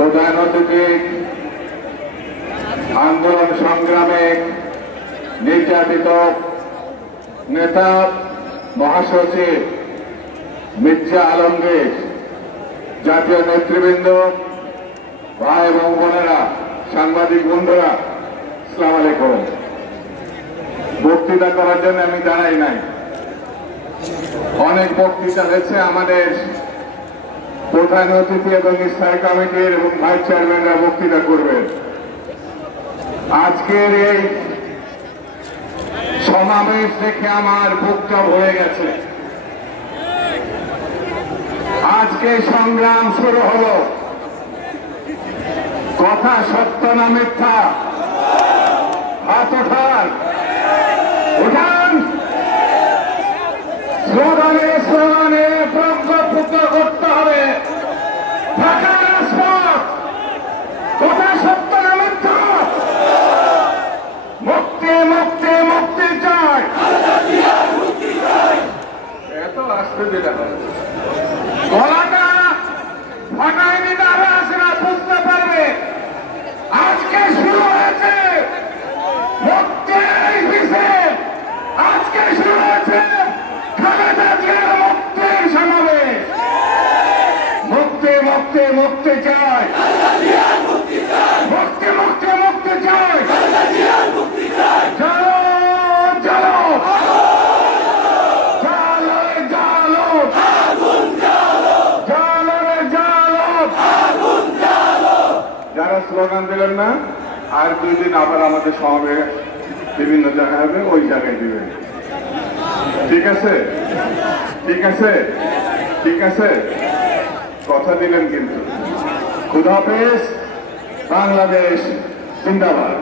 প্রধান অতিথি আন্দোলন সংগ্রামে নির্যাতিত নেতা মহাসচিব মির্জা আলমগীর, জাতীয় নেতৃবৃন্দ, ভাই এবং বোনেরা, সাংবাদিক বন্ধুরা, আসসালামু আলাইকুম। বক্তৃতা করার জন্য আমি দাঁড়াই নাই, অনেক বক্তৃতা হয়েছে। আমাদের প্রধান অতিথি এবং স্থায়ী কমিটির এবং ভাইস চেয়ারম্যানরা বক্তৃতা করবেন। আজকের এই সমাবেশ দেখে আমার বুকটা ভরে গেছে। আজকে সংগ্রাম শুরু হলো। কথা সত্য না মিথ্যা? হাত ওঠান, উঠান। স্লোগানে স্লোগানে প্রজ্ঞাপুত্র করতে হবে। ঢাকা রাজপথ, কথা সত্য না মিথ্যা? মুক্তি মুক্তি মুক্তি চাই। এত আসতে যেটা হবে, গলাটা ফাটাই দিতে হবে, আসলে বুঝতে পারবে আজকে শুরু হয়েছে মুক্তির মিছিল। আজকে শুরু হয়েছে খালেদা জিয়ার মুক্তির সমাবেশ। মুক্তি মুক্তি মুক্তি চাই, মুক্তি মুক্তি মুক্তি চাই। চলো চলো জালো জালো জালো জালো। যারা স্লোগান দিলেন না, আর 2 দিন আবার আমাদের সমাবেশ বিভিন্ন জায়গায় হবে, ওই জায়গায় দিবেন। ঠিক আছে, ঠিক আছে, ঠিক আছে, কথা দিলেন কিন্তু। খুদা হাফেজ। বাংলাদেশ জিন্দাবাদ।